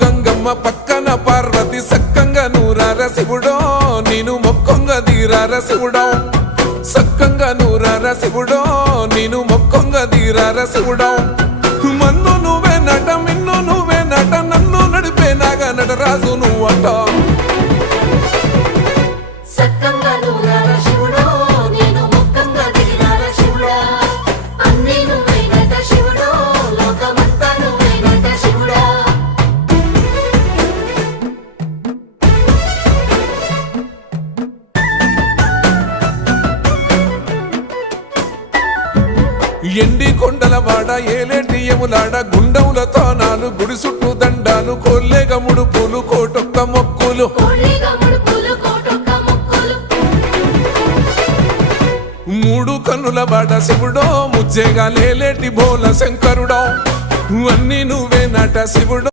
గంగమ్మ పక్కన పార్వతి సక్కంగా నూరార శివుడో నేను మొక్కంగా తీరార శివుడో సక్కంగా నూరార శివుడో నేను మొక్కంగా తీరార శివుడో మన్ను నువ్వే నట మిన్ను నువ్వే నట నన్ను నడిపే నాగా నటరాజు నువ్వట ఎండి కొండల వాడ ఏలేటి యములాడ గుండములతో నాలు గుడి చుట్టూ దండాలు కోల్లేగ ముడుపులు కోటొక్క మొక్కులు మూడు కన్నుల వాడ శివుడో ముజ్జేగా లేలేటి బోల శంకరుడో అన్నీ నువ్వే నట శివుడో